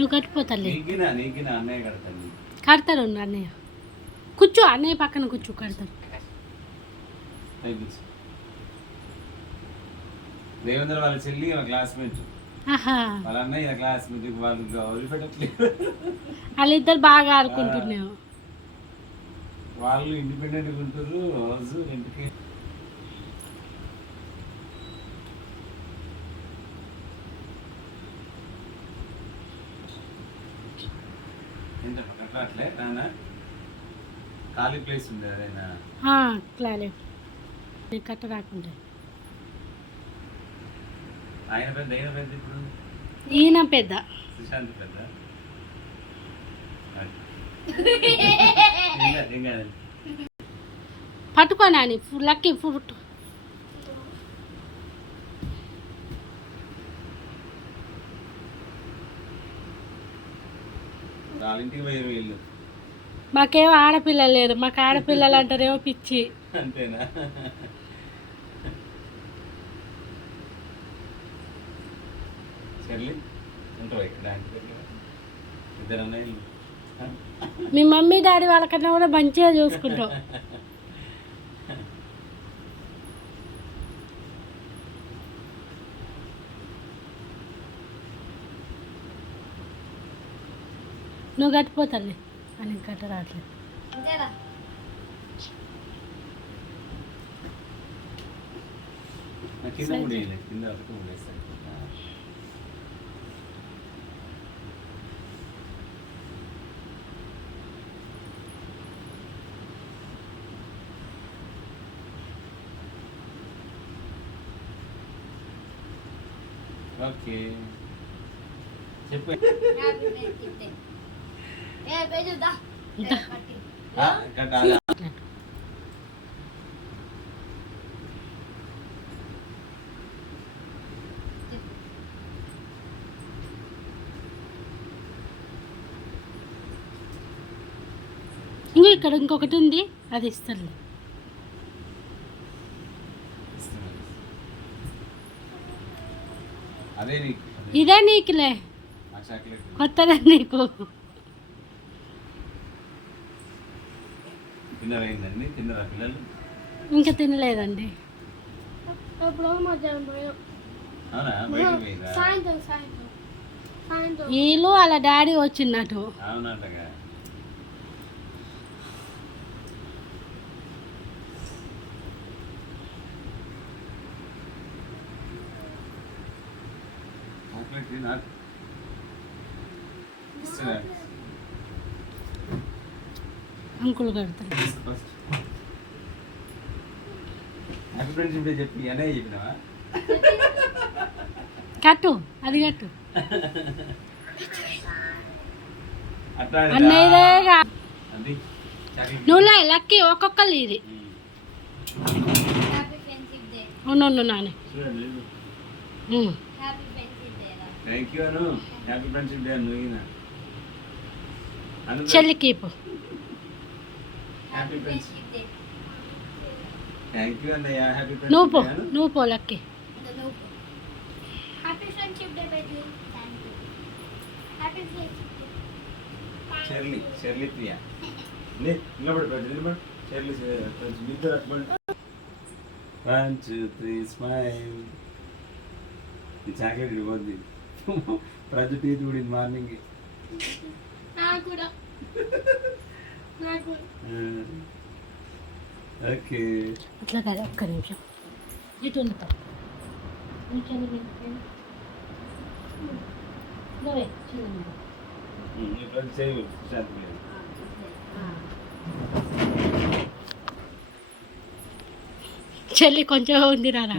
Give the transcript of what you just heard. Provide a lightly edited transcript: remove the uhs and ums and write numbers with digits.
నువ్వు కట్టిపోతాలే. అన్నయ్య కడతాను. కడతాడు అన్నయ్య. కూర్చో, అన్నయ్య పక్కన కూర్చో, కడతాడు. దేవేంద్ర వాళ్ళ చెల్లి క్లాస్మేట్, వాళ్ళ అన్నయ్య క్లాస్మేట్, వాళ్ళు వదిలిపెట్టట్లేదు. వాళ్ళిద్దరు బాగా ఆడుకుంటున్నావు. వాళ్ళు ఇండిపెండెంట్గా ఉంటారు. రోజు ఇంటికి అట్లే నాన్న ఖాళీ ప్లేస్ ఉంది అదేనా? కట్ట రాకుండా. ఆయన పెద్ద ఇప్పుడు ఈయన పెద్ద, సుశాంత్ పెద్ద. పట్టుకోనా లక్కీ ఫ్రూట్. వాళ్ళింటికి పోయారు వీళ్ళు. మాకేమో ఆడపిల్లలు లేరు, మాకు ఆడపిల్లలు అంటారేమో పిచ్చి. అంతేనా? చెల్లి ఉంటావు ఇక్కడ ఇద్దరు అన్నయ్యలు. మీ మమ్మీ డాడీ వాళ్ళకన్నా కూడా మంచిగా చూసుకుంటావు. నువ్వు కట్టిపోతాలే అని కట్ట రావట్లేదు. కింద ఓకే చెప్పు. ఇక్కడ ఇంకొకటి ఉంది, అది ఇస్తాను. ఇదే నీకులే, కొత్తగా నీకు. ఇంకా తినలేదండి. వీళ్ళు వాళ్ళ డాడీ వచ్చినట్టు. అంకుల్ కడతారు. చెప్పి అన్నయ్య చెప్పినావా? కట్టు, అది కట్టు. అన్నయ్యదేగా నువ్వులే లక్కీ, ఒక్కొక్కరు ఇది. అవును నానే. Thank you Anu. Happy friendship day Anu. చెల్లికి happy friendship day. Thank you అన్నయ్య. హ్యాపీ నువ్వు పో lucky. Happy friendship day baby. Thank you. Happy friendship day. చెర్లి ప్రియా నిలబడి చెర్లి కొంచెం ఇద్దరు అట్లా 1 2 3 స్మైల్. ఈ చాక్లెట్ ఇవ్వద్ది. ప్రజు టీ చూడింది మార్నింగ్. ఓకే అట్లా కాదు, ఒక్క నిమిషం ఇటు ఉంటా. చెల్లి కొంచెం ఉంది రారా.